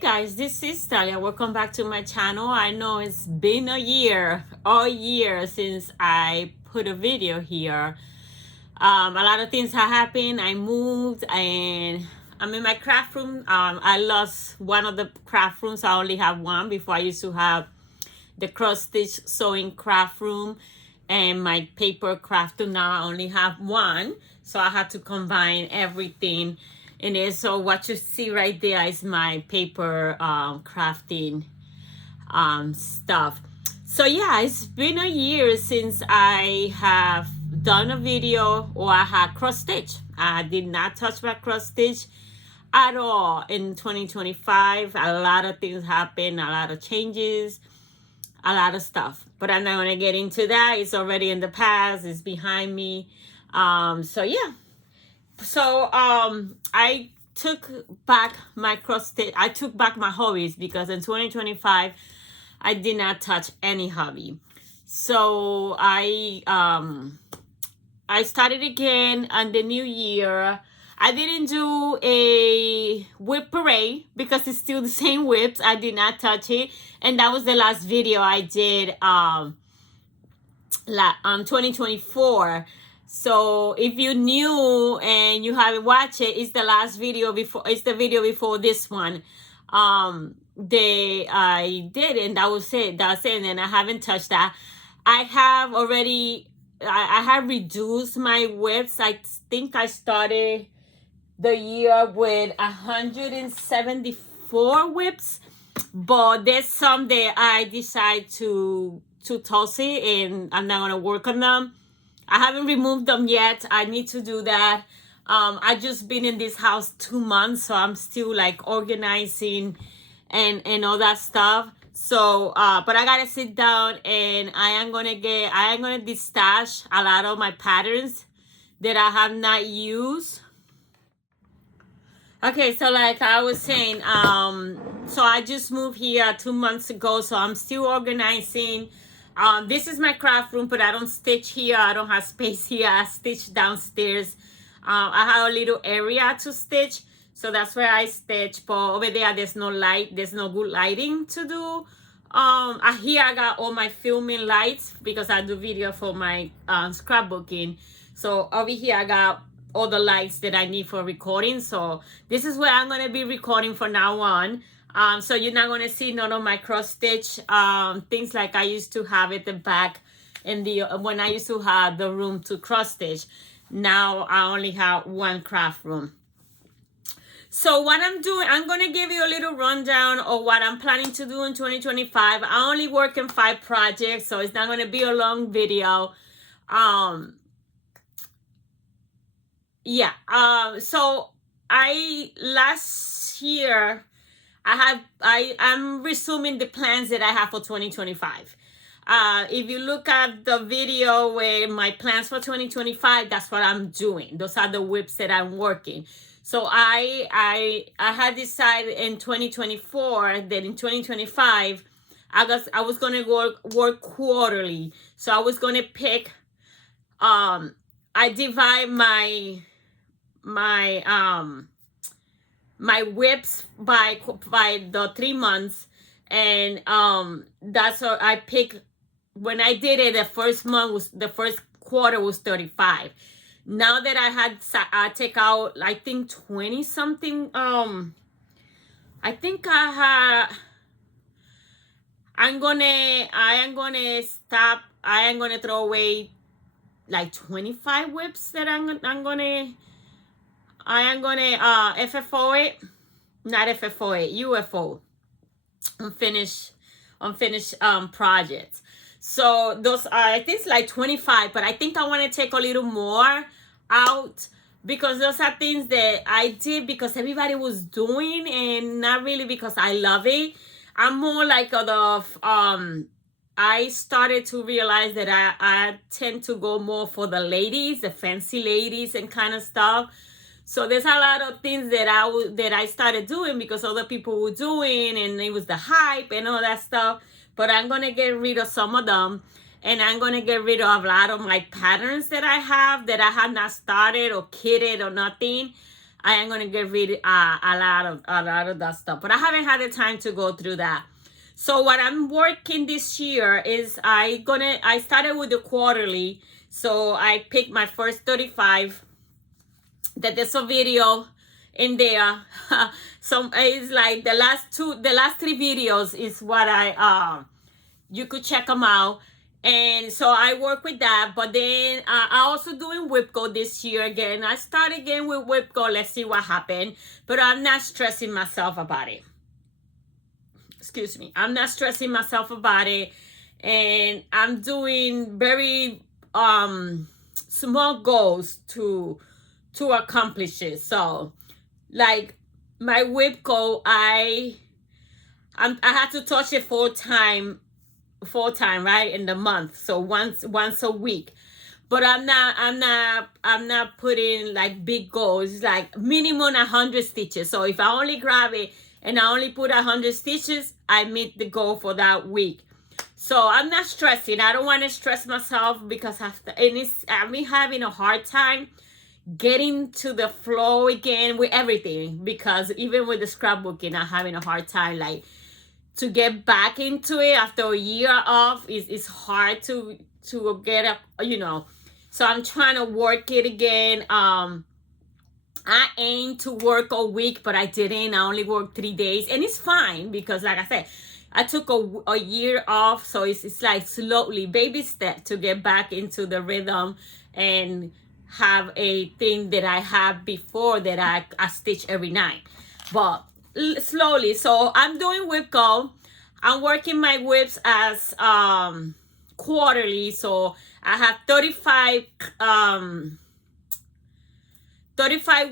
Hi guys, this is Talia. Welcome back to my channel. I know it's been a year, all year since I put a video here. A lot of things have happened. I moved and I'm in my craft room. I lost one of the craft rooms. I only have one. Before I used to have the cross stitch sewing craft room and my paper craft room. Now I only have one. So I had to combine everything in it. So what you see right there is my paper crafting stuff. So yeah, it's been a year since I have done a video or I had cross stitch. I did not touch my cross stitch at all in 2025. A lot of things happened, a lot of changes, a lot of stuff, but I'm not going to get into that. It's already in the past. It's behind me. So yeah. So I took back my cross stitch. I took back my hobbies because in 2025 I did not touch any hobby. So I started again on the new year. I didn't do a whip parade because it's still the same whips. I did not touch it, and that was the last video I did 2024. So if you're new and you haven't watched it, it's the last video before, it's the video before this one. I did, and that was it. That's it. And I haven't touched that. I have already, I have reduced my whips. I think I started the year with 174 whips, but there's some that I decide to toss it, and I'm not gonna work on them. I haven't removed them yet. I need to do that. I just been in this house 2 months, so I'm still like organizing and all that stuff. So, but I gotta sit down and I am gonna destash a lot of my patterns that I have not used. Okay, so like I was saying, so I just moved here 2 months ago, so I'm still organizing. This is my craft room, but I don't stitch here. I don't have space here. I stitch downstairs. I have a little area to stitch, so that's where I stitch. But over there, there's no light. There's no good lighting to do. Here I got all my filming lights because I do video for my scrapbooking. So over here I got all the lights that I need for recording. So this is where I'm gonna be recording from now on. So you're not going to see none of my cross stitch things like I used to have at the back in the when I used to have the room to cross stitch. Now I only have one craft room. So what I'm doing, I'm going to give you a little rundown of what I'm planning to do in 2025. I only work in 5 projects, so it's not going to be a long video. So last year I'm resuming the plans that I have for 2025. If you look at the video where my plans for 2025, that's what I'm doing. Those are the whips that I'm working. So I had decided in 2024 that in 2025 I was gonna work quarterly. So I was gonna pick. I divide my whips by the 3 months, and that's how I pick. When I did it, the first quarter was 35. Now that I take out, I think 20 something. I think I am gonna stop. I am gonna throw away like 25 whips that I am gonna FFO it, not FFO it, UFO, unfinished projects. So those are, I think it's like 25, but I think I want to take a little more out because those are things that I did because everybody was doing and not really because I love it. I'm more like I started to realize that I tend to go more for the ladies, the fancy ladies and kind of stuff. So there's a lot of things that I started doing because other people were doing, and it was the hype and all that stuff. But I'm going to get rid of some of them, and I'm going to get rid of a lot of my patterns that I have not started or kitted or nothing. I am gonna get rid a lot of that stuff. But I haven't had the time to go through that. So what I'm working this year is I started with the quarterly. So I picked my first 35. That there's a video in there. So it's like the last 3 videos is what you could check them out. And so I work with that. But then I also doing whip go this year again. I start again with whip go. Let's see what happened. But I'm not stressing myself about it. Excuse me. I'm not stressing myself about it. And I'm doing very small goals to accomplish it. So like my whip go, I had to touch it full time, right, in the month. So once a week. But I'm not putting like big goals. It's like minimum 100 stitches. So if I only grab it and I only put 100 stitches, I meet the goal for that week. So I'm not stressing. I don't want to stress myself because I've been having a hard time getting to the flow again with everything, because even with the scrapbooking, I'm having a hard time like to get back into it after a year off. It's hard to get up, so I'm trying to work it again. I aimed to work a week, but I didn't. I only worked 3 days, and it's fine because like I said, I took a year off. So it's like slowly, baby step to get back into the rhythm and have a thing that I had before that I stitch every night, but slowly. So I'm doing whip go. I'm working my whips as quarterly. So I have 35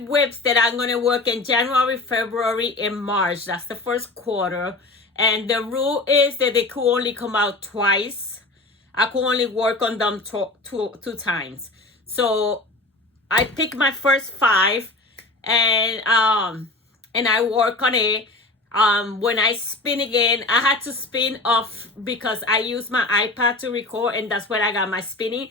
whips that I'm going to work in January, February, and March. That's the first quarter. And the rule is that they could only come out twice. I could only work on them two times. So I pick my first 5 and I work on it. When I spin again, I had to spin off because I use my iPad to record, and that's where I got my spinning.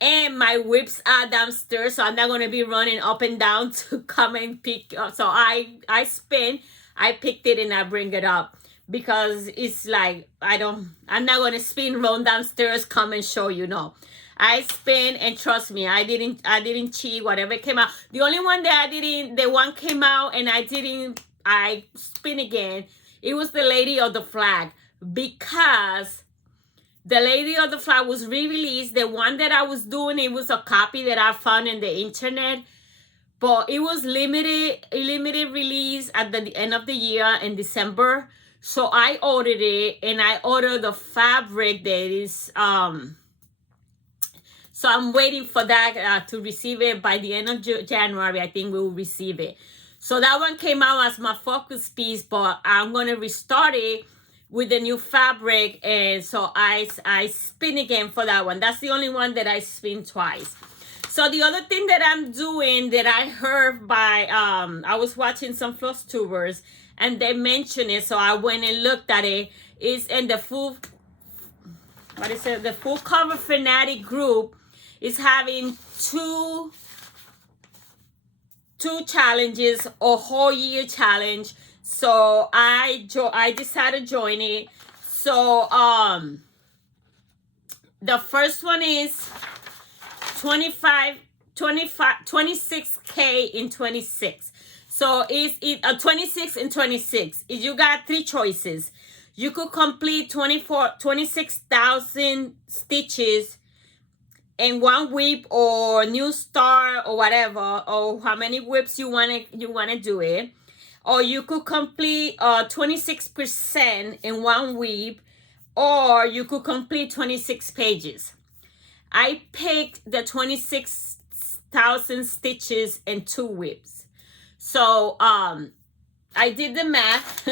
And my whips are downstairs, so I'm not gonna be running up and down to come and pick up. So I spin, I picked it, and I bring it up because it's like I'm not gonna spin, run downstairs, come and show you. No, I spin, and trust me, I didn't cheat. Whatever came out, the only one that the one came out and I spin again. It was the Lady of the Flag, because the Lady of the Flag was re-released. The one that I was doing, it was a copy that I found in the internet, but it was limited release at the end of the year in December. So I ordered it, and I ordered the fabric that is so I'm waiting for that to receive it by the end of January. I think we will receive it. So that one came out as my focus piece, but I'm going to restart it with the new fabric. And so I spin again for that one. That's the only one that I spin twice. So the other thing that I'm doing that I heard by, I was watching some floss tubers and they mentioned it. So I went and looked at it. It's in the full cover fanatic group is having two challenges, a whole year challenge. So I decided to join it. So the first one is 26K in 26. So it's 26 and 26. You got 3 choices. You could complete 26,000 stitches in one whip, or new start, or whatever, or how many whips you wanna do it. Or you could complete 26% in one whip, or you could complete 26 pages. I picked the 26,000 stitches in 2 whips. So I did the math.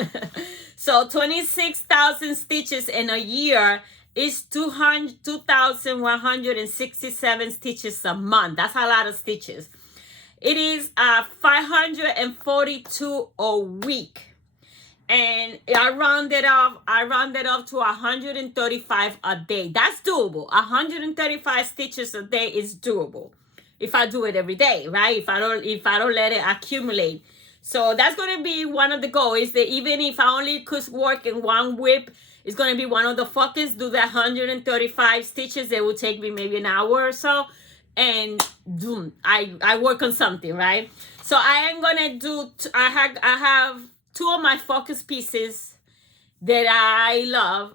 So 26,000 stitches in a year is 2,167 stitches a month. That's a lot of stitches. It is 542 a week. And I rounded off to 135 a day. That's doable. 135 stitches a day is doable. if I do it every day, right? If I don't let it accumulate. So that's going to be one of the goals, is that even if I only could work in one whip, it's going to be one of the focus, do the 135 stitches. It will take me maybe an hour or so, and boom, I work on something, right? So I am going to do, I have 2 of my focus pieces that I love.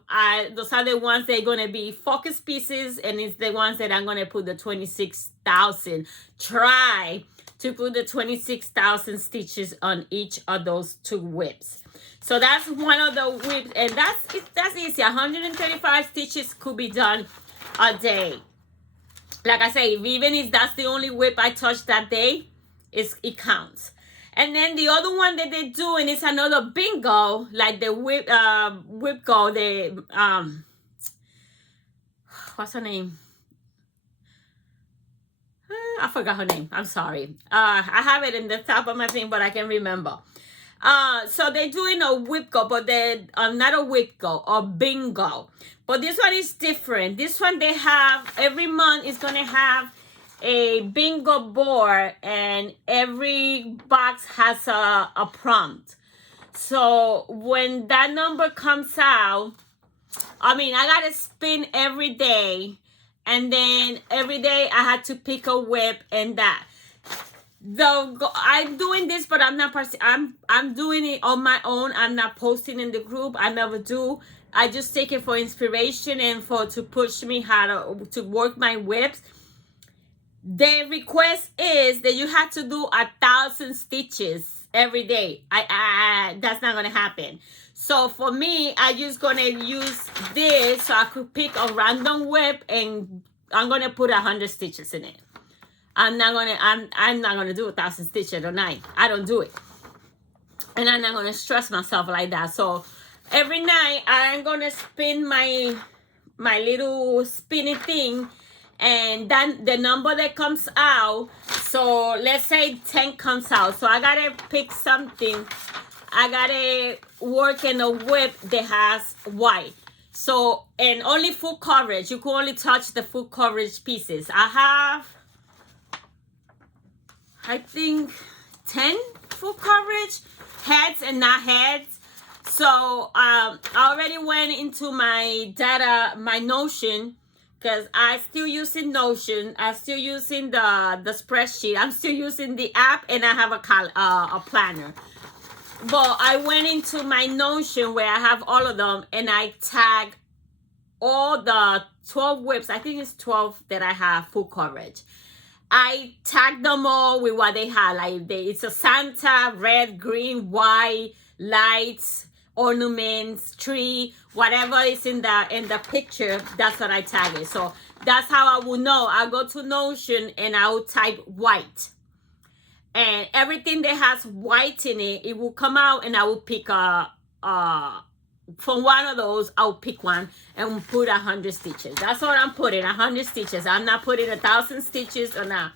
Those are the ones that are going to be focus pieces, and it's the ones that I'm going to put the 26,000. Try to put the 26,000 stitches on each of those 2 whips. So that's one of the whips, and that's easy. 135 stitches could be done a day. Like I say, even if that's the only whip I touch that day, it counts. And then the other one that they're doing is another bingo, like the whip go, the what's her name? I forgot her name. I'm sorry. I have it in the top of my thing, but I can't remember. So they're doing a whip go, but they're not a whip go, a bingo. But this one is different. This one they have every month is gonna have a bingo board, and every box has a prompt. So when that number comes out, I mean, I gotta spin every day, and then every day I had to pick a whip, and that. Though I'm doing this, but I'm not. I'm doing it on my own. I'm not posting in the group. I never do. I just take it for inspiration and to push me how to work my whips. The request is that you have to do 1,000 stitches every day. That's not gonna happen. So for me, I just gonna use this so I could pick a random whip, and I'm gonna put 100 stitches in it. I'm not gonna do 1,000 stitches a night. I don't do it, and I'm not gonna stress myself like that. So every night I'm gonna spin my little spinning thing, and then the number that comes out. So let's say 10 comes out. So I gotta pick something. I gotta work in a whip that has white. So, and only full coverage. You can only touch the full coverage pieces. I have, I think, 10 full coverage heads and not heads. So I already went into my data, my Notion, because I'm still using Notion. I'm still using the spreadsheet. I'm still using the app, and I have a planner. But I went into my Notion where I have all of them, and I tag all the 12 whips. I think it's 12 that I have full coverage. I tag them all with what they have. Like it's a Santa, red, green, white, lights, ornaments, tree, whatever is in the picture. That's what I tag it. So that's how I will know. I'll go to Notion and I will type white, and everything that has white in it, it will come out, and I will pick from one of those. I'll pick one and put 100 stitches. That's what I'm putting, 100 stitches. I'm not putting 1,000 stitches or not.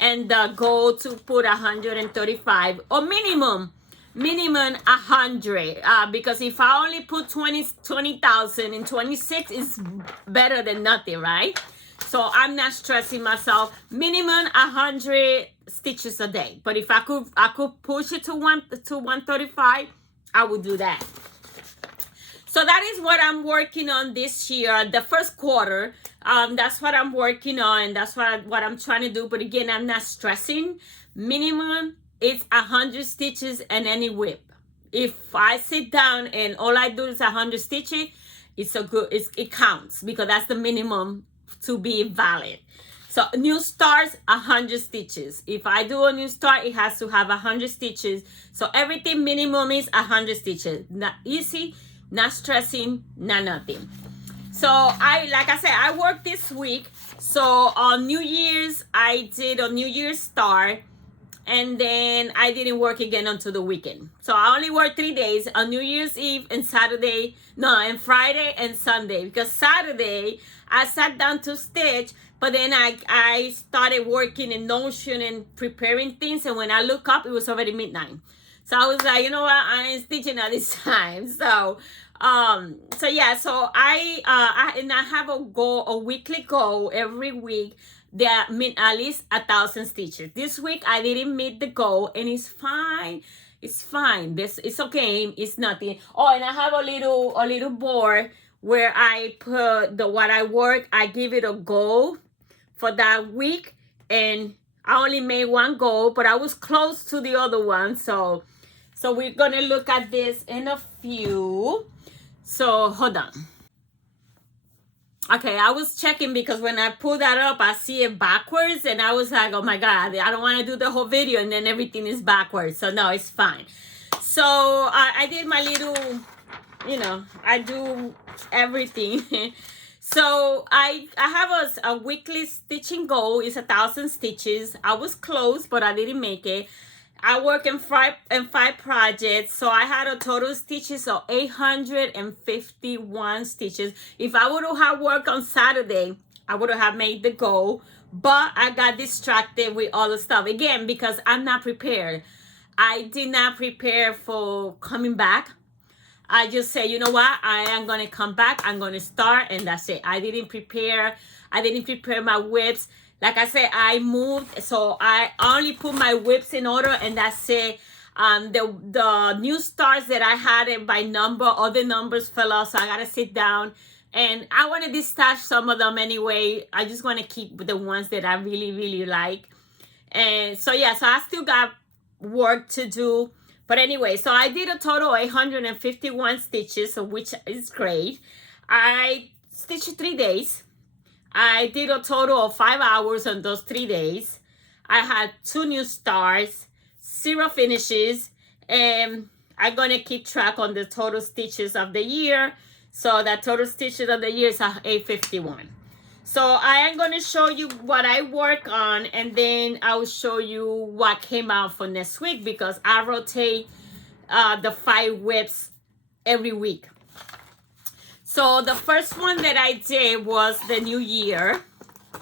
And the goal to put 135 or minimum 100, because if I only put 20,000 and 26 is better than nothing, right? So I'm not stressing myself. Minimum 100 stitches a day. But if I could push it to 135, I would do that. So that is what I'm working on this year, the first quarter. That's what I'm working on. That's what I'm trying to do. But again, I'm not stressing. Minimum is 100 stitches and any whip. If I sit down and all I do is 100 stitches, it counts, because that's the minimum to be valid. So new starts, 100 stitches. If I do a new start, it has to have 100 stitches. So everything minimum is 100 stitches. Not easy, not stressing, not nothing. So like I said, I worked this week. So on New Year's, I did a New Year's start, and then I didn't work again until the weekend. So I only worked 3 days, on New Year's Eve and and Friday and Sunday, because Saturday I sat down to stitch, but then I started working in Notion and preparing things, and when I look up, it was already midnight. So I was like, you know what, I ain't stitching at this time. So yeah, so I have a goal, a weekly goal every week, they mean at least 1,000 stitches. This week I didn't meet the goal, and it's fine. It's fine. It's okay. It's nothing. Oh, and I have a little board where I put what I work. I give it a goal for that week, and I only made one goal, but I was close to the other one. So we're gonna look at this in a few. So hold on. Okay, I was checking because when I pull that up, I see it backwards, and I was like, oh my God, I don't want to do the whole video and then everything is backwards. So no, it's fine. So I did my little, I do everything. So I have a weekly stitching goal. It's 1,000 stitches. I was close, but I didn't make it. I work in five projects, so I had a total stitches of 851 stitches. If I would have worked on Saturday, I would have made the goal, but I got distracted with all the stuff again because I'm not prepared. I did not prepare for coming back. I just said, you know what, I am gonna come back. I'm gonna start, and that's it. I didn't prepare my whips. Like I said, I moved, so I only put my whips in order, and that's it. The new stars that I had it by number, all the numbers fell off, so I gotta sit down. And I want to detach some of them anyway. I just want to keep the ones that I really, really like. And so yeah, so I still got work to do. But anyway, so I did a total of 851 stitches, which is great. I stitched 3 days. I did a total of 5 hours on those 3 days. I had 2 new stars, 0 finishes, and I'm going to keep track on the total stitches of the year. So that total stitches of the year is 851. So I am going to show you what I work on, and then I will show you what came out for next week, because I rotate the 5 whips every week. So the first one that I did was the new year.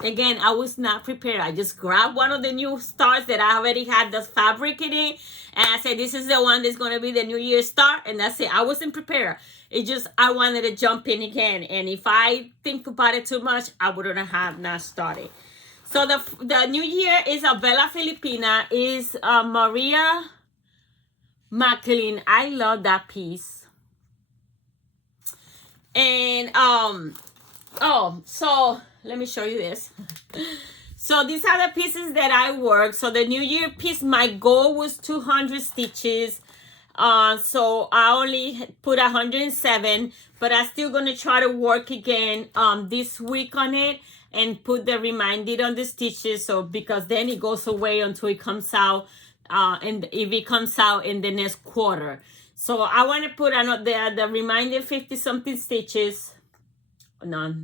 Again, I was not prepared. I just grabbed one of the new stars that I already had the fabric in it, and I said, this is the one that's going to be the new year star, and that's it. I wasn't prepared. It just, I wanted to jump in again, and if I think about it too much, I wouldn't have not started. So the new year is a Bella Filipina, is Maria McLean. I love that piece. And so let me show you this. So these are the pieces that I work. So the new year piece, my goal was 200 stitches. So I only put 107, but I'm still gonna try to work again this week on it and put the reminder on the stitches, so because then it goes away until it comes out, and if it comes out in the next quarter. So I want to put the reminder 50 something stitches, no,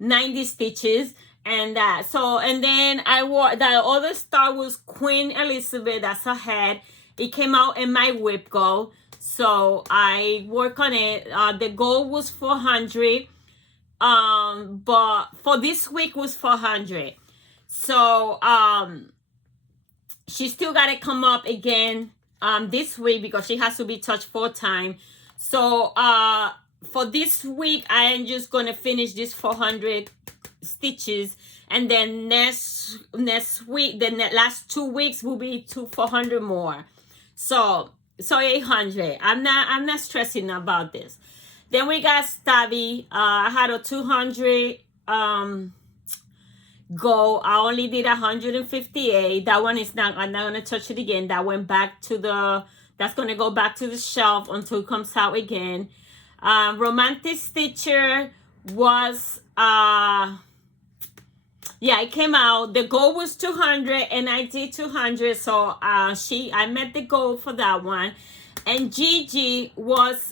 90 stitches, and that. So, and then I wore the other star was Queen Elizabeth. That's her head. It came out in my whip goal, so I work on it. The goal was 400, but for this week was 400. So she still got to come up again this week, because she has to be touched 4 times. So for this week, I am just gonna finish this 400 stitches, and then next week, the last 2 weeks will be 400 more. So 800. I'm not stressing about this. Then we got Stabby. I had a 200 go. I only did 158. That one is not, I'm not gonna touch it again. That went back to that's gonna go back to the shelf until it comes out again. Romantic Stitcher was yeah, it came out. The goal was 200, and I did 200. So I met the goal for that one. And Gigi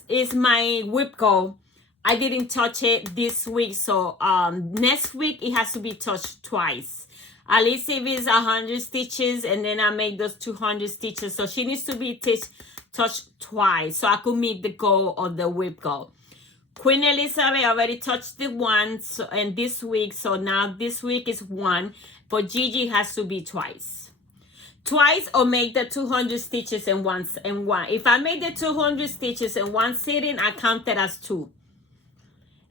is my whip goal. I didn't touch it this week, so next week it has to be touched twice. At least if it's 100 stitches, and then I make those 200 stitches. So she needs to be touched twice, so I could meet the goal of the whip goal. Queen Elizabeth already touched the one, and this week, so now this week is 1, but Gigi has to be twice, or make the 200 stitches in one. If I made the 200 stitches in one sitting, I count that as 2.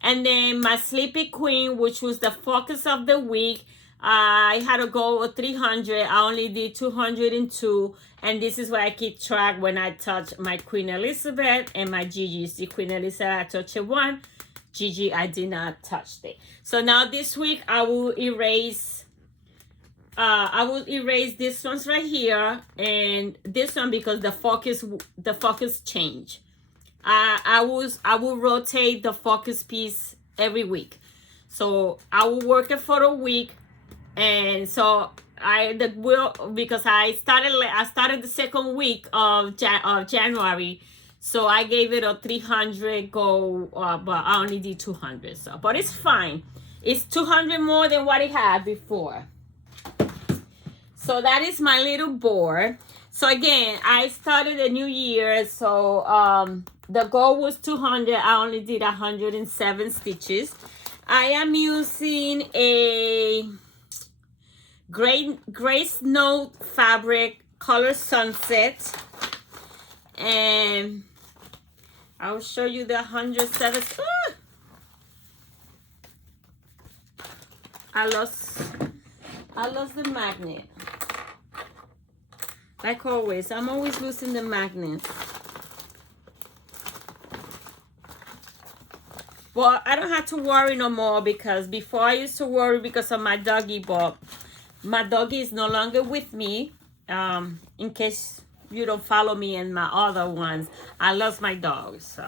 And then my Sleepy Queen, which was the focus of the week, I had a goal of 300. I only did 202, and this is where I keep track when I touch my Queen Elizabeth and my Gigi. See, Queen Elizabeth, I touched it one. Gigi, I did not touch it. So now this week I will erase. This ones right here and this one because the focus change. I will rotate the focus piece every week. So I will work it for a week, and so because I started the second week of January, so I gave it a 300 goal, but I only did 200. So, but it's fine. It's 200 more than what it had before. So that is my little board. So again, I started a new year, so the goal was 200. I only did 107 stitches. I am using a Grace Note fabric, color Sunset, and I'll show you the 107. I lost the magnet. Like always, I'm always losing the magnet. Well, I don't have to worry no more, because before I used to worry because of my doggy, but my doggy is no longer with me. In case you don't follow me and my other ones, I lost my dog. So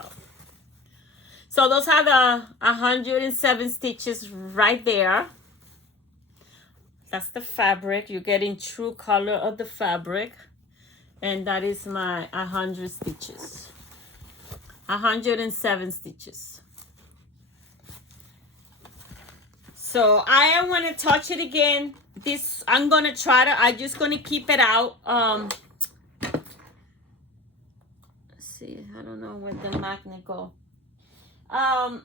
those are the 107 stitches right there. That's the fabric. You're getting true color of the fabric. And that is my 100 stitches. 107 stitches. So I want to touch it again. I'm going to I'm just going to keep it out. Let's see. I don't know where the magnet go. I'm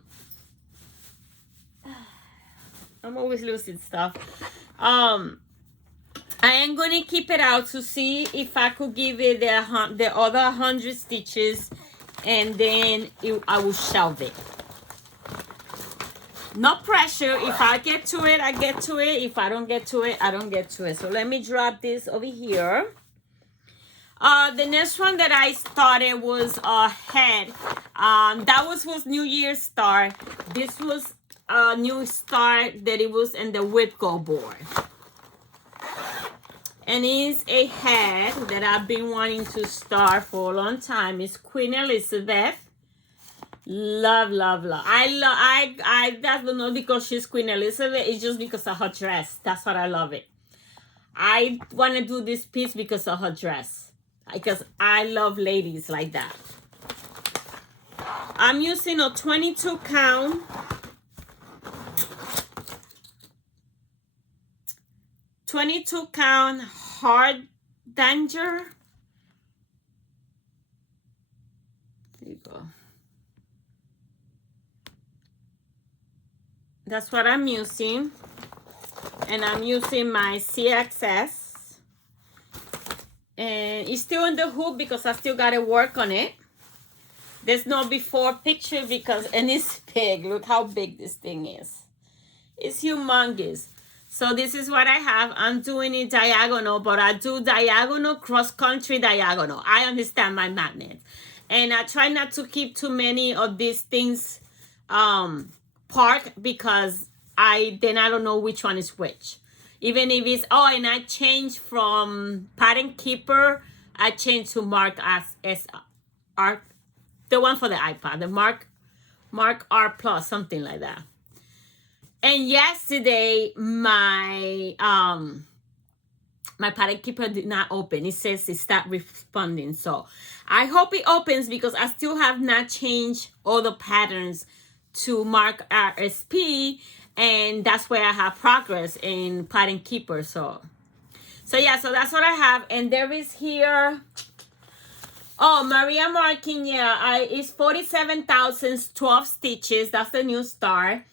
always losing stuff. I am going to keep it out to see if I could give it the other 100 stitches, and then I will shelve it. No pressure. If I get to it, I get to it. If I don't get to it, I don't get to it. So let me drop this over here. The next one that I started was a head. That was New Year's Star. This was a new start that it was in the whip go board. And it's a head that I've been wanting to start for a long time. It's Queen Elizabeth. Love, love, love. I that's not because she's Queen Elizabeth. It's just because of her dress. That's what I love it. I want to do this piece because of her dress. Because I love ladies like that. I'm using a 22 count. 22 count hard danger. There you go. That's what I'm using. And I'm using my CXS. And it's still in the hoop because I still got to work on it. There's no before picture and it's big. Look how big this thing is. It's humongous. So this is what I have. I'm doing it diagonal, but I do diagonal, cross-country diagonal. I understand my magnet. And I try not to keep too many of these things parked, because then I don't know which one is which. Even if it's, and I changed from Pattern Keeper, I changed to Mark R, the one for the iPad, the Mark R Plus, something like that. And yesterday, my Pattern Keeper did not open. It says it stopped responding. So I hope it opens, because I still have not changed all the patterns to Mark RSP, and that's where I have progress in Pattern Keeper. So yeah, so that's what I have. And there is here, Maria Markin, it's 47,012 stitches. That's the new star.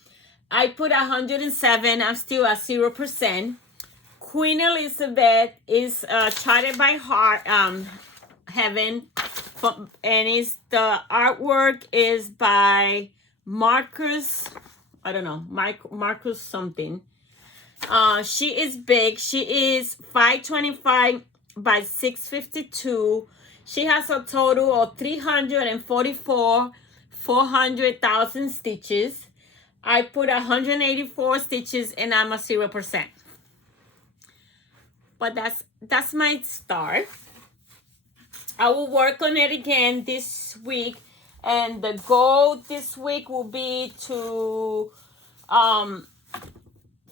I put 107. I'm still at 0%. Queen Elizabeth is charted by Heaven, and the artwork is by Marcus. I don't know, Marcus something. She is big. She is 525 by 652. She has a total of 400,000 stitches. I put 184 stitches and I'm a 0%. But that's my start. I will work on it again this week, and the goal this week will be to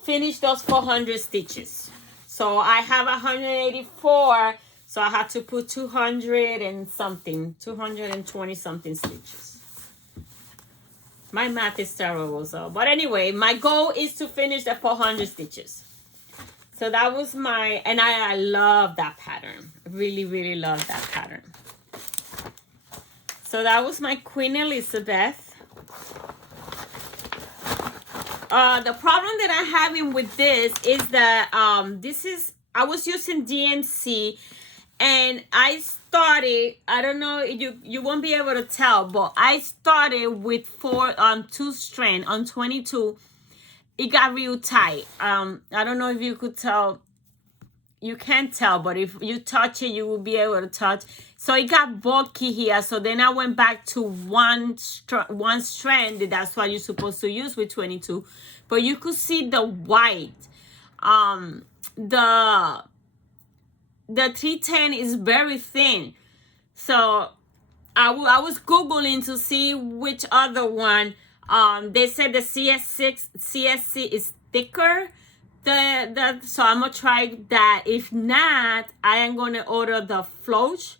finish those 400 stitches. So I have 184, so I had to put 200 and something, 220 something stitches. My math is terrible, so, but anyway, my goal is to finish the 400 stitches. So that was my, and I love that pattern. Really, really love that pattern. So that was my Queen Elizabeth. The problem that I'm having with this is that I was using DMC, and I started, I don't know, you won't be able to tell, but I started with 2 strand on 22. It got real tight. I don't know if you could tell. You can't tell, but if you touch it, you will be able to touch. So it got bulky here. So then I went back to one strand. That's what you're supposed to use with 22. But you could see the white. The 310 is very thin. So I was Googling to see which other one. They said the CSC is thicker. So I'm gonna try that. If not, I am gonna order the floss.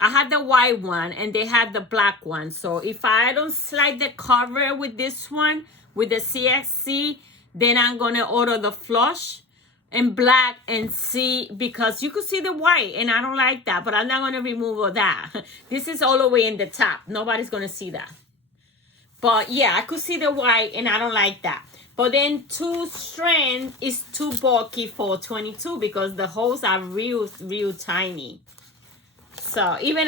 I had the white one and they had the black one. So if I don't slide the cover with this one, with the CSC, then I'm gonna order the floss in black and see, because you could see the white and I don't like that, but I'm not gonna remove all that. This is all the way in the top. Nobody's gonna see that. But yeah, I could see the white and I don't like that. But then 2 strands is too bulky for 22 because the holes are real tiny. So even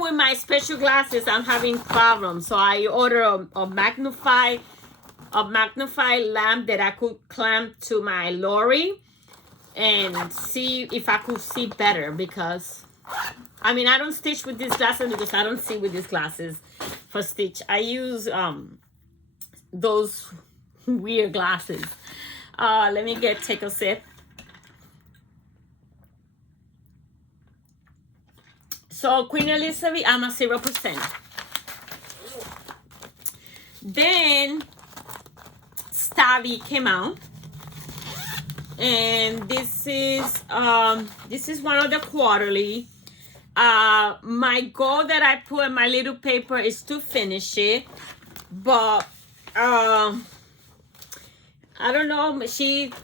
with my special glasses, I'm having problems. So I order a magnify lamp that I could clamp to my lorry and see if I could see better, because I mean, I don't stitch with these glasses because I don't see with these glasses for stitch. I use those weird glasses. Let me take a sip. So Queen Elizabeth, I'm a 0%. Then Stabby came out, and this is one of the quarterly. My goal that I put in my little paper is to finish it, but I don't know,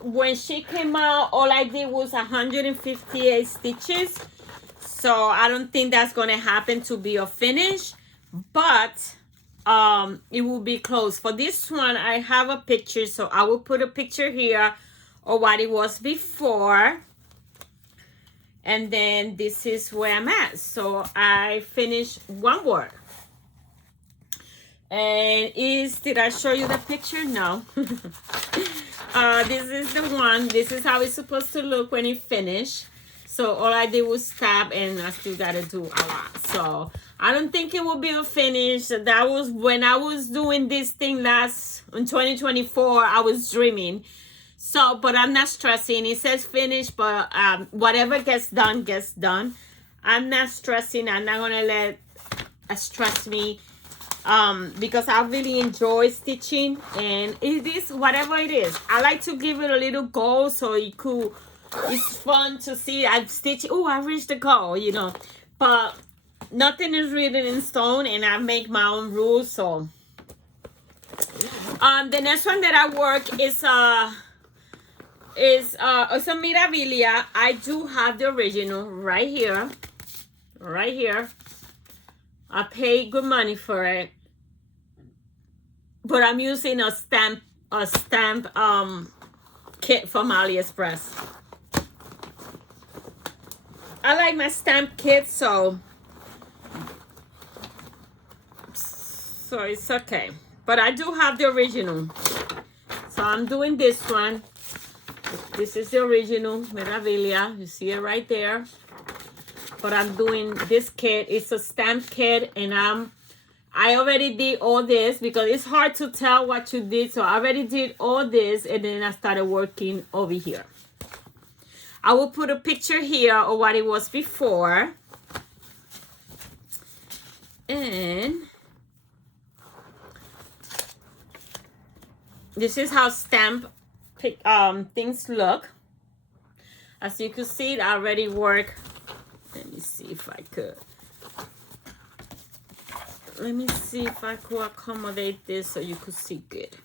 when she came out, all I did was 158 stitches, so I don't think that's gonna happen to be a finish, but it will be close. For this one, I have a picture, so I will put a picture here of what it was before. And then this is where I'm at. So I finished one word. And did I show you the picture? No. This is the one. This is how it's supposed to look when it finished. So all I did was stab, and I still got to do a lot. So I don't think it will be a finish. That was when I was doing this thing in 2024, I was dreaming. So, but I'm not stressing. It says finish, but whatever gets done, gets done. I'm not stressing. I'm not going to let it stress me, because I really enjoy stitching. And it is whatever it is. I like to give it a little goal so it's fun to see. I've stitched, oh, I reached the goal, you know. But nothing is written in stone, and I make my own rules. So the next one that I work is a Mirabilia. I do have the original right here. I paid good money for it, but I'm using a stamp kit from AliExpress. I like my stamp kit, so it's okay. But I do have the original, so I'm doing this one. This is the original Meraviglia. You see it right there. But I'm doing this kit. It's a stamp kit, and I already did all this because it's hard to tell what you did. So I already did all this, and then I started working over here. I will put a picture here of what it was before. And this is how stamp things look. As you can see, it already worked. Let me see if I could. Let me see if I could accommodate this so you could see good.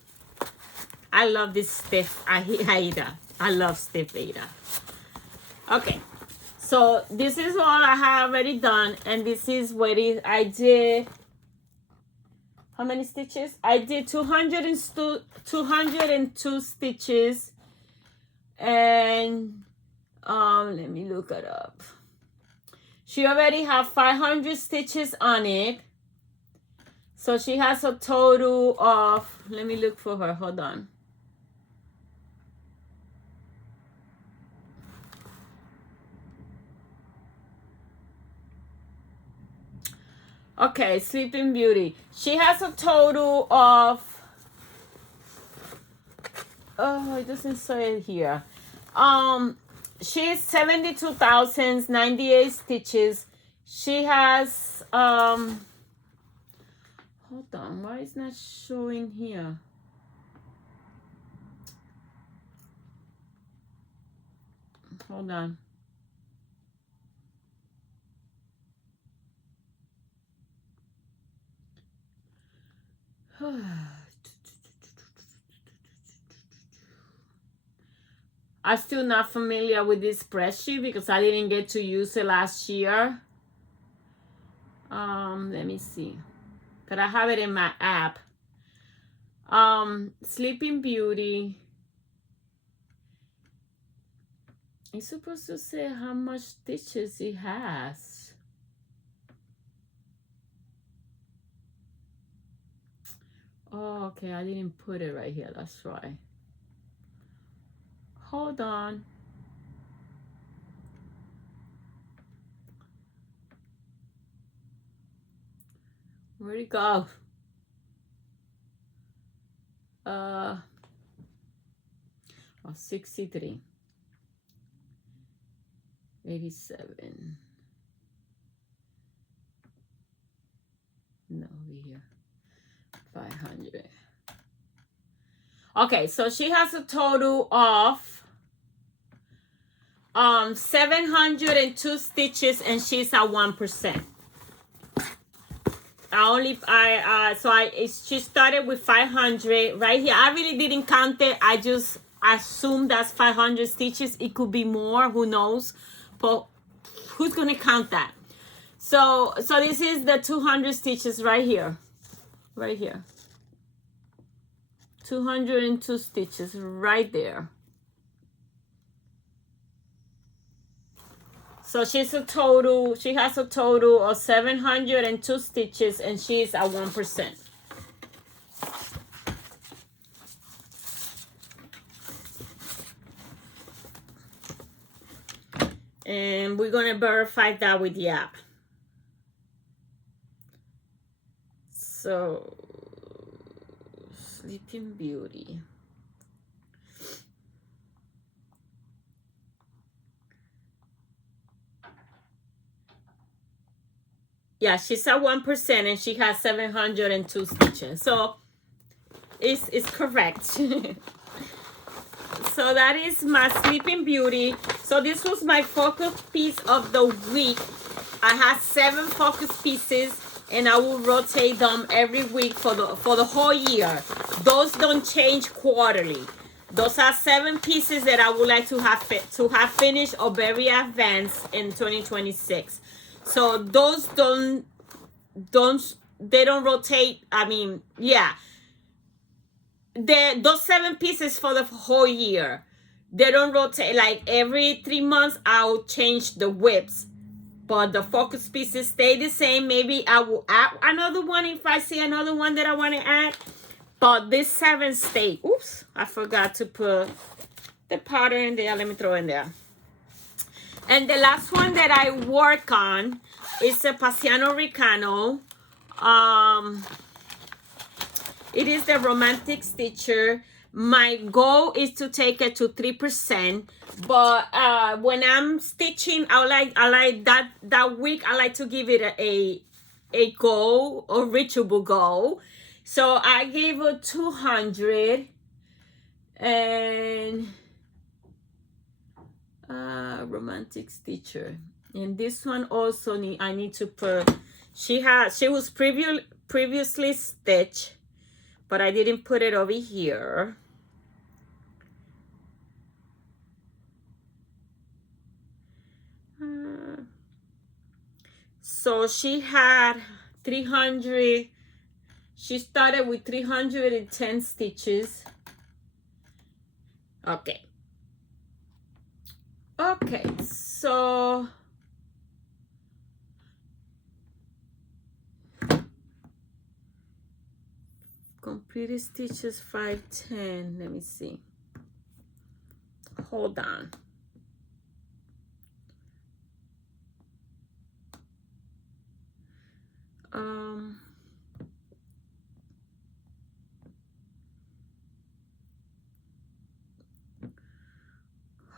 I love this stiff Aida. I love stiff Aida. Okay, so this is all I have already done, and this is what I did. How many stitches? I did 202 stitches, and let me look it up. She already have 500 stitches on it, so she has a total of, let me look for her, hold on. Okay, Sleeping Beauty. She has a total of, oh, it doesn't say it here. She's 72,098 stitches. She has, hold on, why is not showing here? Hold on. I'm still not familiar with this spreadsheet because I didn't get to use it last year. Let me see. But I have it in my app. Sleeping Beauty. It's supposed to say how much stitches it has. Oh, okay, I didn't put it right here. That's right. Hold on. Where'd it go? 63. 87. No, over here. 500. Okay, so she has a total of 702 stitches, and she's at 1%. She started with 500 right here. I really didn't count it. I just assumed that's 500 stitches. It could be more, who knows, but who's gonna count that? So this is the 200 stitches right here. 202 stitches right there. So she has a total of 702 stitches, and she's at 1%. And we're gonna verify that with the app. So Sleeping Beauty. Yeah, she's at 1%, and she has 702 stitches. So it's correct. So that is my Sleeping Beauty. So this was my focus piece of the week. I had 7 focus pieces, and I will rotate them every week for the whole year. Those don't change quarterly. Those are 7 pieces that I would like to have finished or very advanced in 2026. So those don't rotate. I mean, yeah. Those 7 pieces for the whole year. They don't rotate. Like every 3 months, I'll change the whips. But the focus pieces stay the same. Maybe I will add another one if I see another one that I want to add. But this 7 stay. Oops, I forgot to put the pattern there. Let me throw in there. And the last one that I work on is a Passiano Ricano. It is the Romantic Stitcher. My goal is to take it to 3%, but when I'm stitching, I like that week. I like to give it a goal, a reachable goal. So I gave it 200, and Romantic Stitcher. And this one also I need to put. She was previously stitched, but I didn't put it over here. So she had 300. She started with 310 stitches. Okay. Okay, so completed stitches 510. Let me see. Hold on.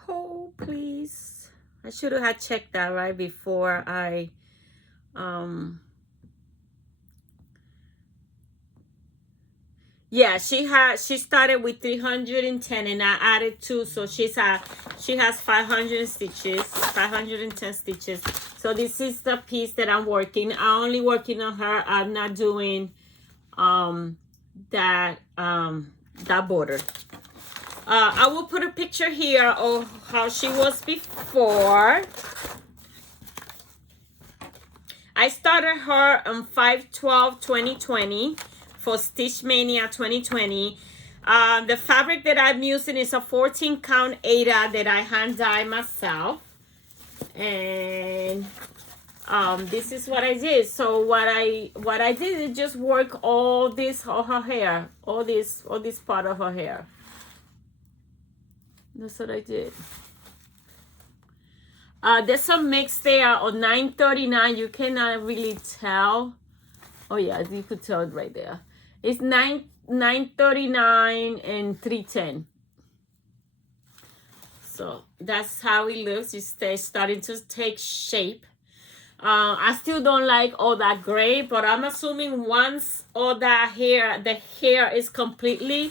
Hold, please. I should have had checked that right before I yeah, she started with 310 and I added 2, so she has 500 stitches, 510 stitches. So this is the piece that I'm working. I'm only working on her. I'm not doing that border. I will put a picture here of how she was before. I started her on 5/12/2020 for Stitch Mania 2020. The fabric that I'm using is a 14 count Aida that I hand dye myself. And this is what I did. So what I did is just work all her hair, all this part of her hair. That's what I did. There's some mix there on 939. You cannot really tell. Oh yeah, you could tell it right there. It's 939 and 310. So that's how it looks. It's starting to take shape. I still don't like all that gray, but I'm assuming once all that hair, the hair is completely,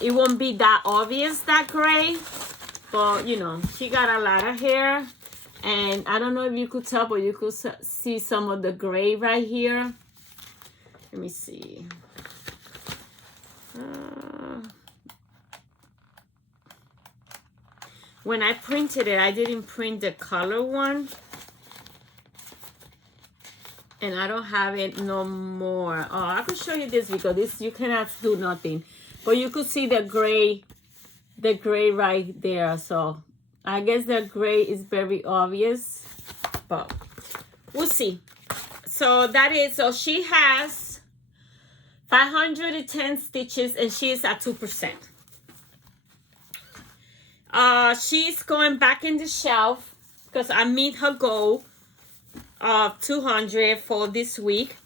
it won't be that obvious, that gray. But you know, she got a lot of hair, and I don't know if you could tell, but you could see some of the gray right here. Let me see. When I printed it, I didn't print the color one, and I don't have it no more. Oh, I could show you this because this you cannot do nothing, but you could see the gray right there. So I guess the gray is very obvious, but we'll see. So that is, so she has 510 stitches and she is at 2%. She's going back in the shelf because I meet her goal of 200 for this week.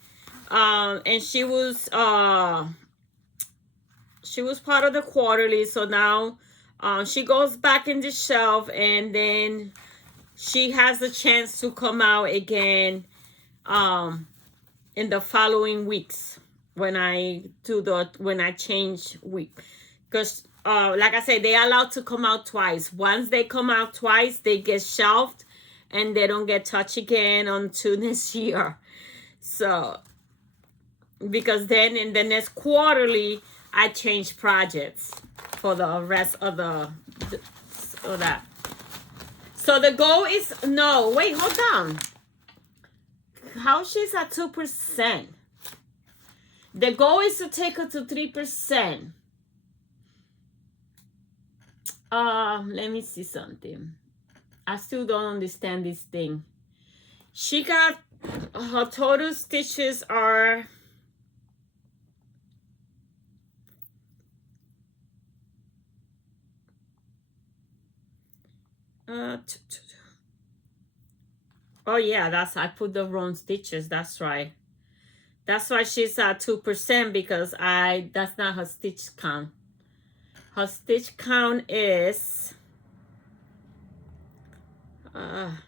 And she was part of the quarterly, so now she goes back in the shelf, and then she has the chance to come out again in the following weeks when I change week, because like I said, they're allowed to come out twice. Once they come out twice, they get shelved and they don't get touched again until next year. So because then in the next quarterly I change projects for the rest of that. So the goal is, no, wait, hold on. How she's at 2%? The goal is to take her to 3%. Let me see something. I still don't understand this thing. She got, her total stitches are, Oh yeah, I put the wrong stitches. That's right. That's why she's at 2%, because that's not her stitch count. Her stitch count is her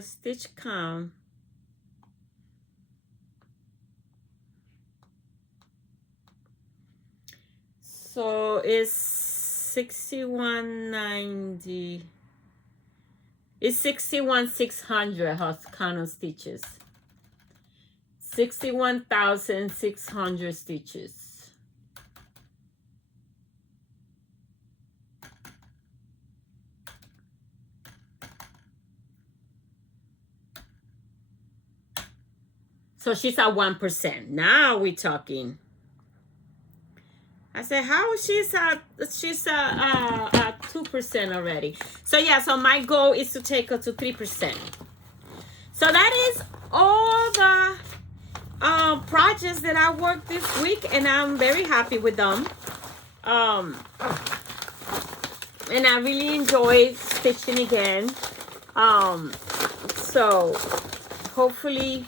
stitch count so is 6190. It's 61,600 her count of stitches. 61,600 stitches. So she's at 1%. Now we're talking. I said, how she's at 2% already. So yeah, so my goal is to take her to 3%. So that is all the projects that I worked this week, and I'm very happy with them. And I really enjoy stitching again. So hopefully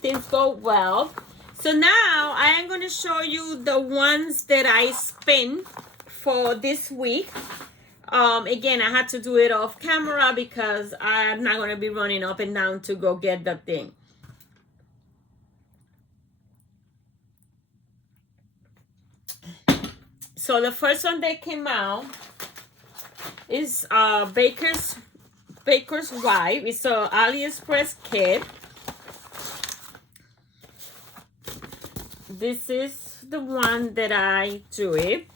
things go well. So now I am going to show you the ones that I spent for this week. Again, I had to do it off camera because I'm not going to be running up and down to go get the thing. So the first one that came out is Baker's Wife. It's an AliExpress kit. This is the one that I do it.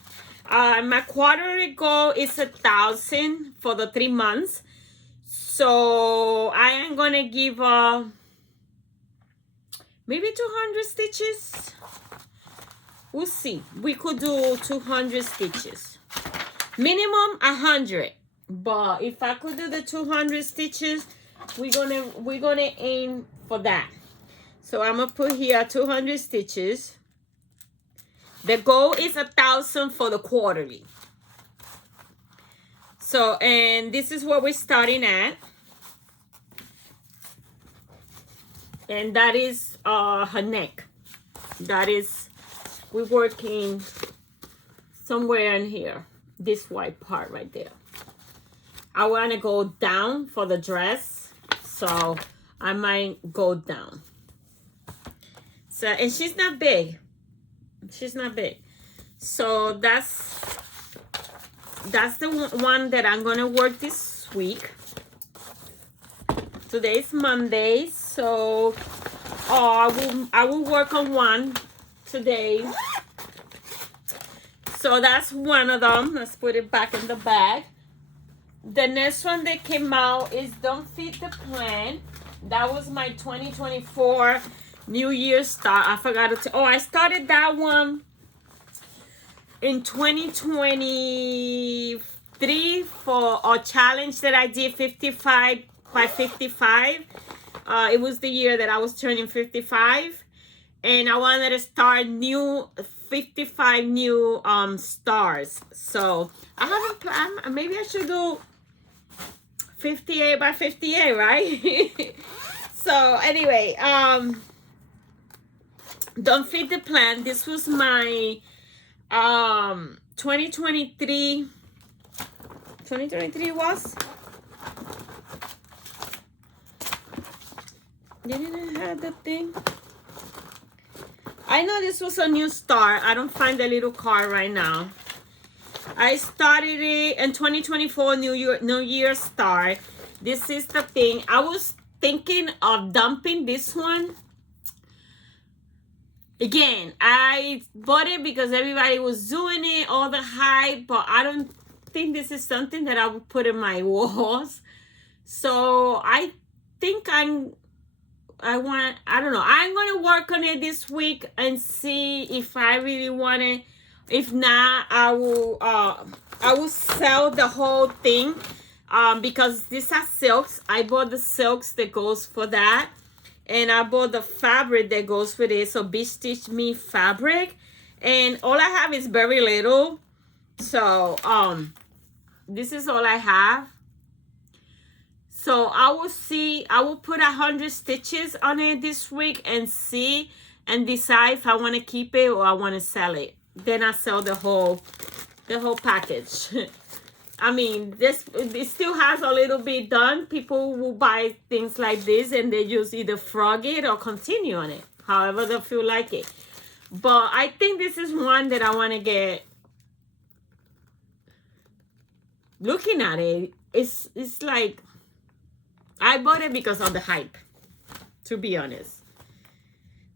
My quarterly goal is 1,000 for the 3 months. So I am gonna give maybe 200 stitches. We'll see. We could do 200 stitches. Minimum 100. But if I could do the 200 stitches, we're gonna aim for that. So I'm gonna put here 200 stitches. The goal is 1,000 for the quarterly. So, and this is what we're starting at. And that is her neck. That is, we're working somewhere in here. This white part right there. I want to go down for the dress. So I might go down. So, and she's not big. She's not big. So that's the one that I'm gonna work this week. Today's Monday, so I will work on one today. So that's one of them. Let's put it back in the bag. The next one that came out is Don't Feed the Plant. That was my 2024 New Year's start. I forgot to I started that one in 2023 for a challenge that I did, 55 by 55. It was the year that I was turning 55, and I wanted to start 55 new stars. So I haven't planned. Maybe I should do 58 by 58, right? So anyway, Don't Feed the Plant. This was my 2023 was. Didn't I have the thing? I know this was a new start. I don't find the little card right now. I started it in 2024 New Year start. This is the thing. I was thinking of dumping this one. Again, I bought it because everybody was doing it, all the hype, but I don't think this is something that I would put in my walls. So I think I don't know. I'm going to work on it this week and see if I really want it. If not, I will sell the whole thing because these are silks. I bought the silks that goes for that. and I bought the fabric that goes with it. So Beach Stitch Me fabric, and all I have is very little. So this is all I have. So I will put 100 stitches on it this week and see and decide if I want to keep it or I want to sell it. Then I sell the whole package. I mean, it still has a little bit done. People will buy things like this and they just either frog it or continue on it, however they feel like it. But I think this is one that I want to get. Looking at it, it's like, I bought it because of the hype, to be honest.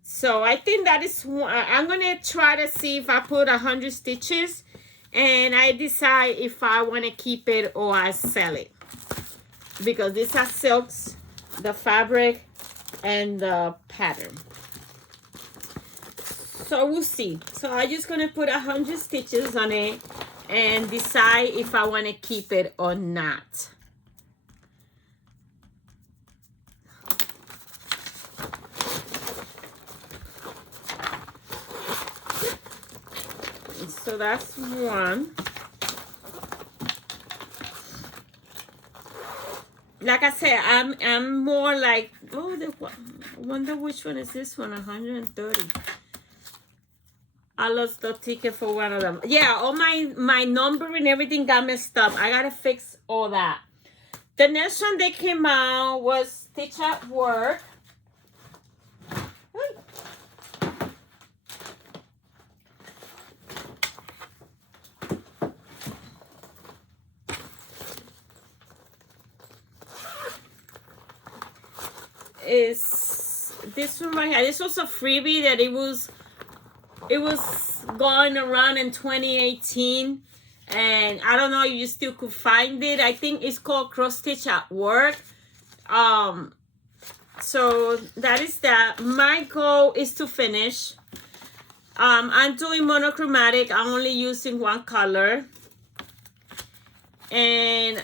So I think that is one. I'm going to try to see if I put 100 stitches and I decide if I want to keep it or I sell it. Because these are silks, the fabric, and the pattern. So we'll see. So I'm just going to put 100 stitches on it and decide if I want to keep it or not. So that's one. Like I said, I'm more like, oh, I wonder which one is this one, 130. I lost the ticket for one of them. Yeah, all my number and everything got messed up. I gotta fix all that. The next one that came out was Stitch at Work. Is this one right here. This was a freebie that it was going around in 2018, and I don't know if you still could find it. I think it's called Cross Stitch at Work. So that is that. My goal is to finish. I'm doing monochromatic. I'm only using one color, and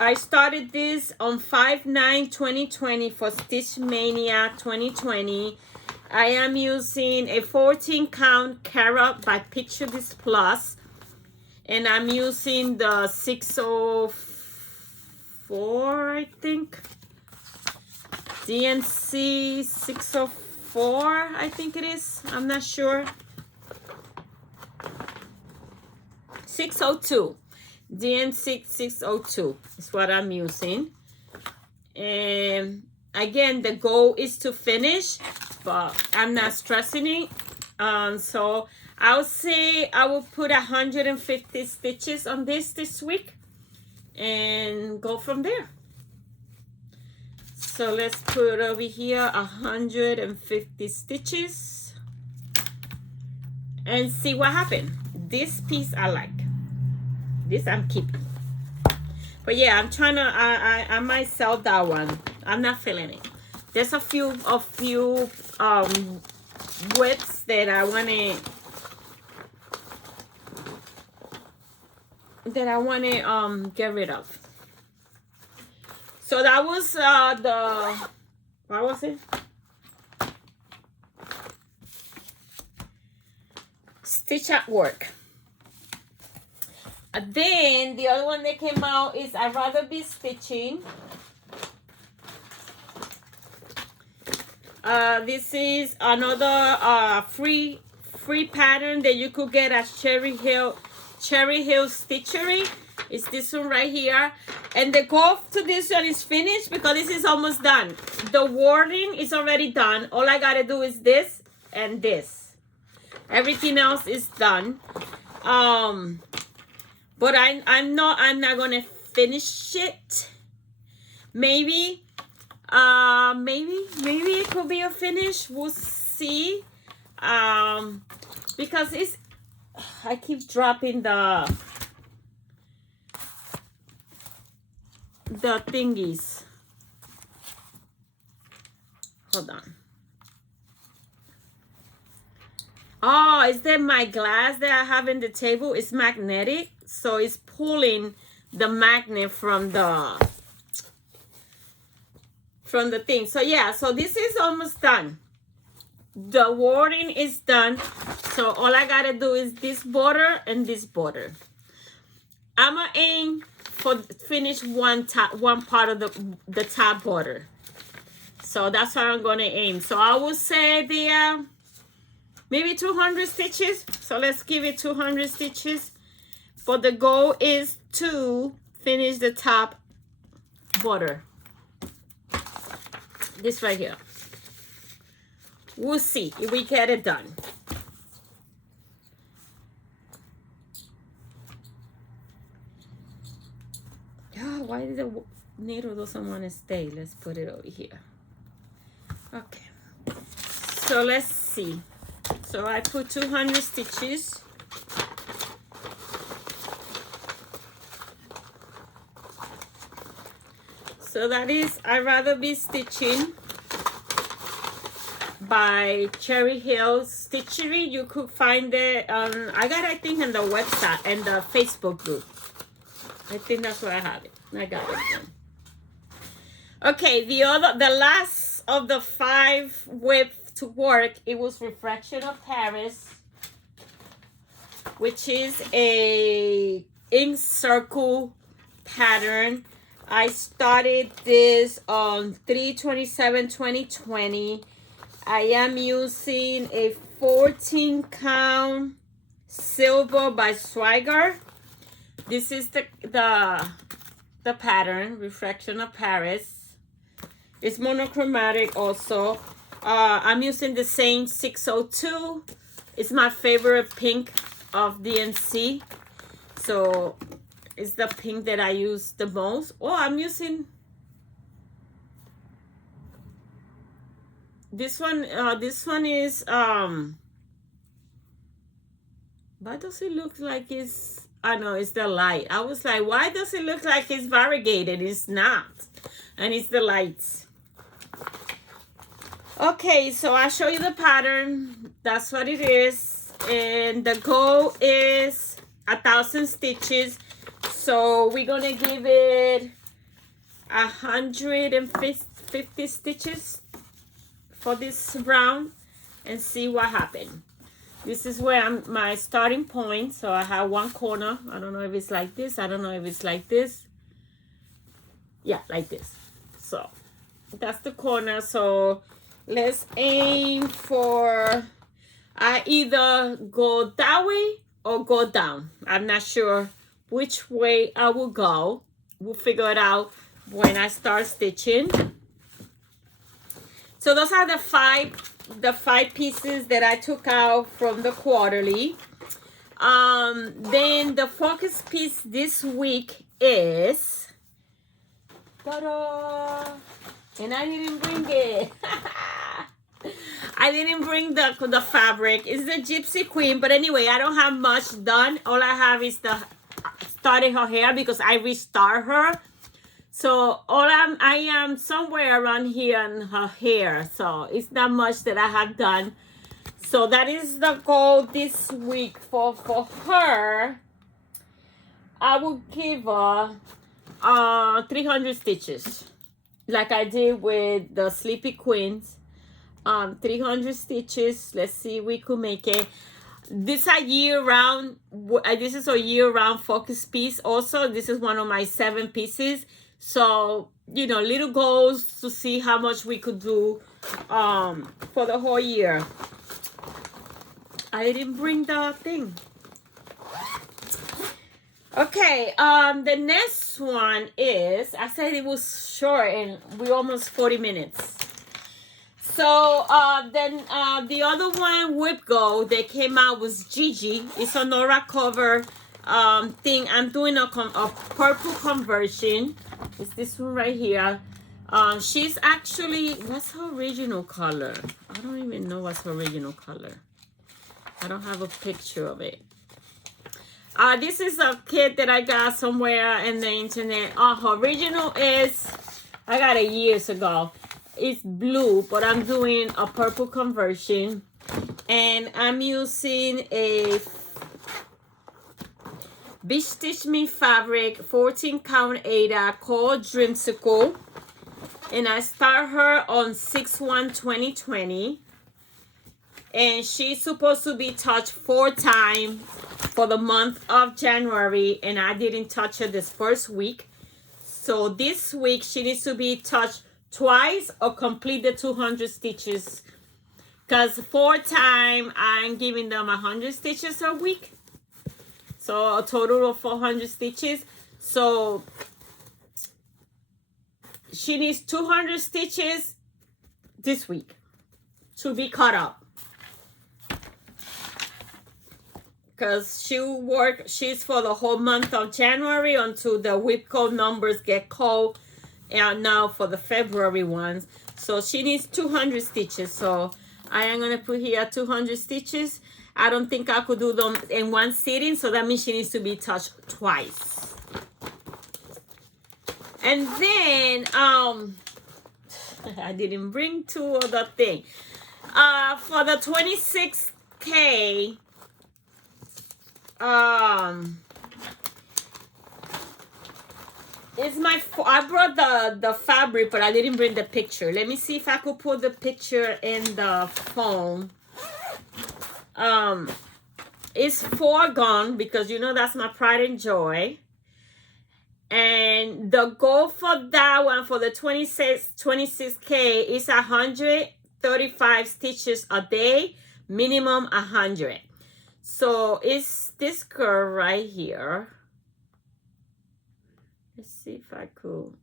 I started this on 5/9/2020 for Stitch Mania 2020. I am using a 14 count carrot by Picture This Plus, and I'm using the 604, I think, DNC 604, I think it is. I'm not sure. 602. DN6 602 is what I'm using. And again, the goal is to finish, but I'm not stressing it. So I would say I will put 150 stitches on this week and go from there. So let's put over here 150 stitches and see what happened. This piece I like. This I'm keeping. But yeah, I'm trying to, I might sell that one. I'm not feeling it. There's a few widths that I want to get rid of. So that was what was it? Stitch at Work. Then the other one that came out is I'd Rather Be Stitching. This is another free pattern that you could get at Cherry Hill Stitchery. It's this one right here. And the goal to this one is finished because this is almost done. The wording is already done. All I gotta do is this and this. Everything else is done. But I'm not gonna finish it. Maybe it could be a finish. We'll see. Because I keep dropping the thingies. Hold on. Oh, is that my glass that I have in the table? It's magnetic, so it's pulling the magnet from from the thing. So yeah, so this is almost done. The wording is done. So all I gotta do is this border and this border. I'm gonna aim for finish one part of the top border. So that's what I'm gonna aim. So I will say the maybe 200 stitches. So let's give it 200 stitches. But the goal is to finish the top border. This right here. We'll see if we get it done. Oh, why did the needle doesn't want to stay? Let's put it over here. Okay. So let's see. So I put 200 stitches. So that is, I'd rather be stitching by Cherry Hill Stitchery. You could find it on, I got, I think, in the website and the Facebook group. I think that's where I have it. I got it then. Okay, the last of the 5 whip to work, it was Reflection of Paris, which is a ink circle pattern. I started this on 3/27/2020. I am using a 14 count silver by Swagger. This is the pattern, Reflection of Paris. It's monochromatic also. I'm using the same 602. It's my favorite pink of DNC. So it's the pink that I use the most. Oh, I'm using this one. This one is why does it look like it's, I know it's the light. I was like, why does it look like it's variegated? It's not. And it's the lights. Okay, so I'll show you the pattern. That's what it is. And the goal is 1,000 stitches. So we're gonna give it 150 stitches for this round and see what happened. This is where my starting point. So I have one corner. I don't know if it's like this. I don't know if it's like this. Yeah, like this. So that's the corner. So let's aim for, I either go that way or go down. I'm not sure which way I will go. We'll figure it out when I start stitching. So those are the five pieces that I took out from the quarterly. Then the focus piece this week is, ta-da! And I didn't bring it. I didn't bring the fabric. It's the Gypsy Queen, but anyway, I don't have much done. All I have is the starting her hair because I restart her. So I am somewhere around here in her hair. So it's not much that I have done. So that is the goal this week for her. I will give her 300 stitches, like I did with the Sleepy Queens. 300 stitches. Let's see if we could make it. This is a year-round focus piece. Also, this is one of my 7 pieces. So, you know, little goals to see how much we could do for the whole year. I didn't bring the thing. Okay, the next one is, I said it was short and we're almost 40 minutes. So then the other one, Whip Go, that came out was Gigi. It's a Nora cover thing. I'm doing a purple conversion. It's this one right here. She's actually, what's her original color? I don't even know what's her original color. I don't have a picture of it. This is a kit that I got somewhere in the internet. Her original is, I got it years ago. It's blue, but I'm doing a purple conversion. And I'm using a Beach Stitch Me fabric, 14 count Aida called Dreamsicle. And I start her on 6/1/2020. And she's supposed to be touched 4 times for the month of January. And I didn't touch her this first week. So this week she needs to be touched twice or complete the 200 stitches. Because 4 times I'm giving them 100 stitches a week. So a total of 400 stitches. So she needs 200 stitches this week to be caught up. Because she's for the whole month of January until the whip code numbers get called, and now for the February ones. So she needs 200 stitches. So I am going to put here 200 stitches. I don't think I could do them in one sitting, so that means she needs to be touched twice. And then I didn't bring 2 other things. For the 26K, it's my, I brought the fabric, but I didn't bring the picture. Let me see if I could put the picture in the phone. It's foregone because you know that's my pride and joy. And the goal for that one, for the 26K, is 135 stitches a day, minimum 100. So it's this girl right here. Let's see if I could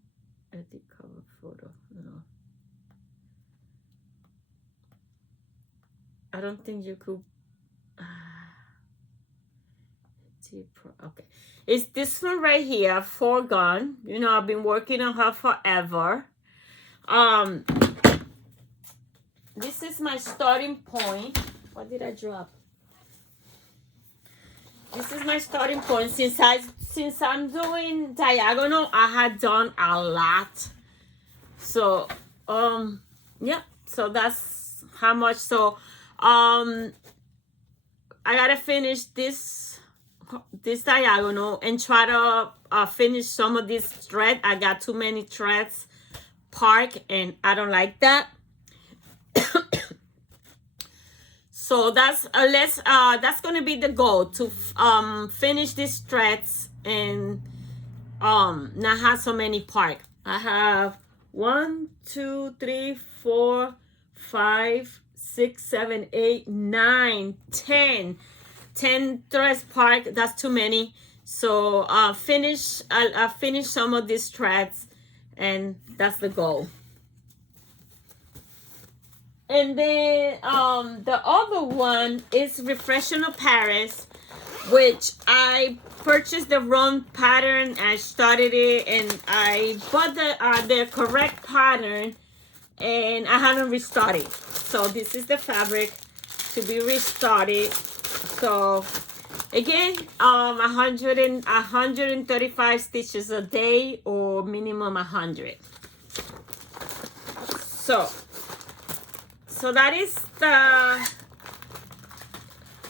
edit cover photo. No, I don't think you could. Okay, it's this one right here, foregone. You know, I've been working on her forever. This is my starting point. What did I drop? This is my starting point. Since I'm doing diagonal, I had done a lot. So yeah, so that's how much. So I gotta finish this diagonal and try to finish some of this thread. I got too many threads parked and I don't like that. So that's gonna be the goal, to finish these threads and not have so many parked. I have 1, 2, 3, 4, 5, 6, 7, 8, 9, 10 threads parked. That's too many. So I'll finish some of these threads, and that's the goal. And then the other one is Refressional Paris, which I purchased the wrong pattern. I started it and I bought the correct pattern, and I haven't restarted. So this is the fabric to be restarted. So again, 135 stitches a day, or minimum 100. So that is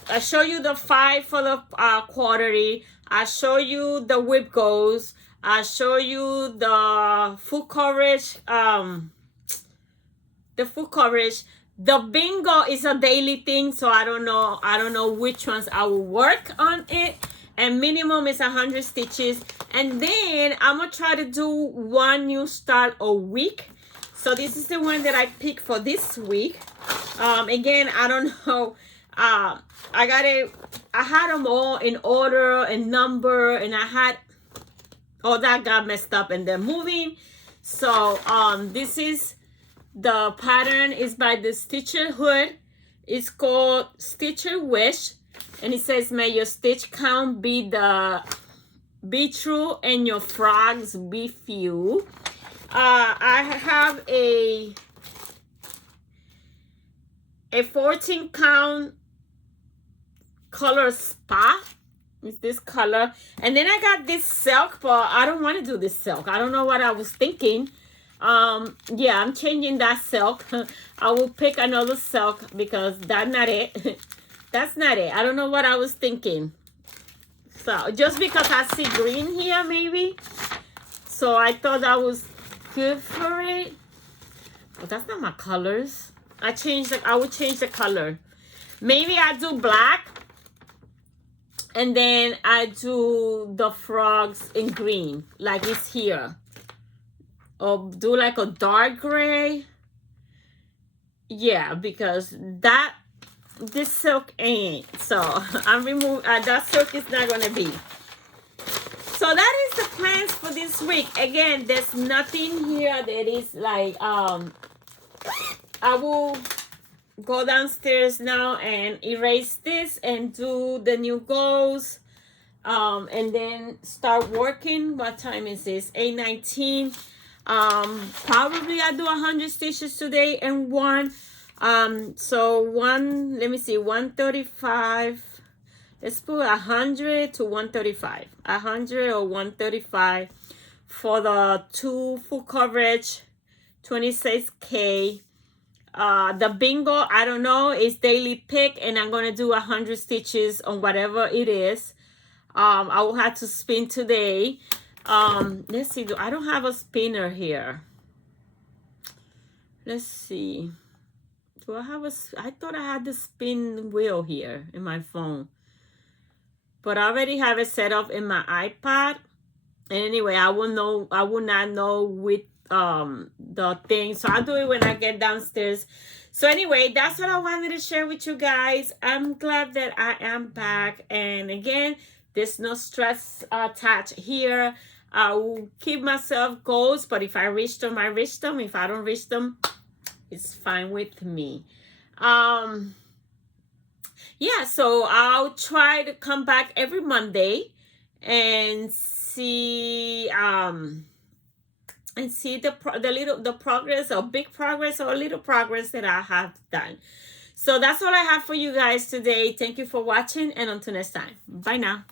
I show you the 5 for the quarterly. I show you the whip goes. I show you the full coverage. The full coverage. The bingo is a daily thing, so I don't know which ones I will work on it. And minimum is 100 stitches. And then I'm gonna try to do 1 new start a week. So this is the one that I picked for this week. Again, I don't know. I had them all in order and number, and I had all that got messed up and they're moving. So this is the pattern, is by the Stitcher Hood. It's called Stitcher Wish, and it says, may your stitch count be true and your frogs be few. I have a 14 count color spot. It's this color. And then I got this silk, but I don't want to do this silk. I don't know what I was thinking. Yeah, I'm changing that silk. I will pick another silk because that's not it. That's not it. I don't know what I was thinking. So just because I see green here, maybe. So I thought that was good for it. Oh, that's not my colors. I will change the color. Maybe I do black, and then I do the frogs in green, like it's here. Or do like a dark gray. Yeah, because this silk ain't. So I'm removing that silk is not gonna be. So that is the plans for this week. Again, there's nothing here that is like I will go downstairs now and erase this and do the new goals, and then start working. What time is this? 8:19. Probably I do 100 stitches today and one. So one, let me see, 135. Let's put 100 to 135. 100 or 135 for the 2 full coverage, 26K. The bingo, I don't know, is daily pick, and I'm gonna do 100 stitches on whatever it is. I will have to spin today. Let's see, I don't have a spinner here. Let's see. Do I have I thought I had the spin wheel here in my phone. But I already have it set up in my iPad. And anyway, I will not know with the thing. So I'll do it when I get downstairs. So anyway, that's what I wanted to share with you guys. I'm glad that I am back. And again, there's no stress attached here. I will keep myself goals, but if I reach them, I reach them. If I don't reach them, it's fine with me. Yeah, so I'll try to come back every Monday and see the progress, or big progress or little progress that I have done. So that's all I have for you guys today. Thank you for watching, and until next time. Bye now.